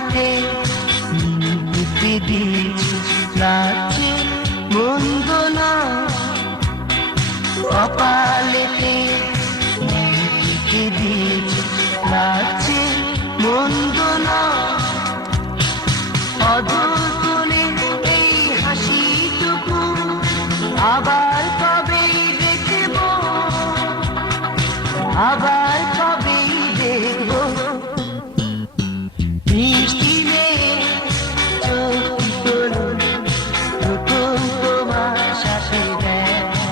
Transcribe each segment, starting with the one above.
কপালেতে লিখে দিয়েছি লাগছে মন্দ না, কপালেতে লিখে দিয়েছি লাগছে মন্দ না। অদূরে এই হাসিটুকু আবার কবে দেখব, আবার কবে দেখব। মিষ্টি মেয়ে চোখ তোলো প্রথম তোমার সাথে দেখা,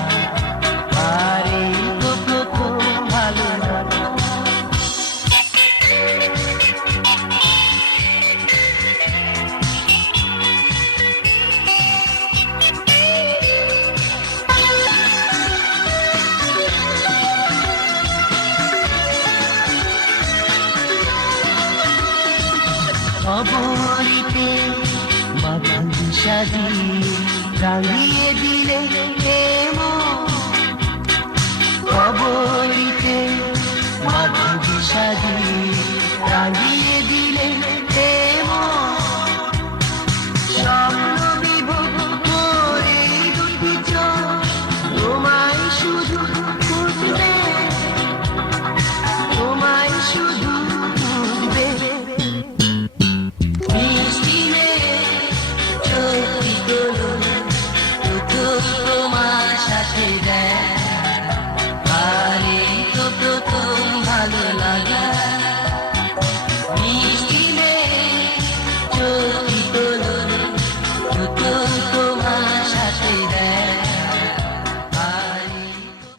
আর এই তো প্রথম ভালো লাগা। অবরিতে বাগান সাজিয়ে রাঙিয়ে দিলে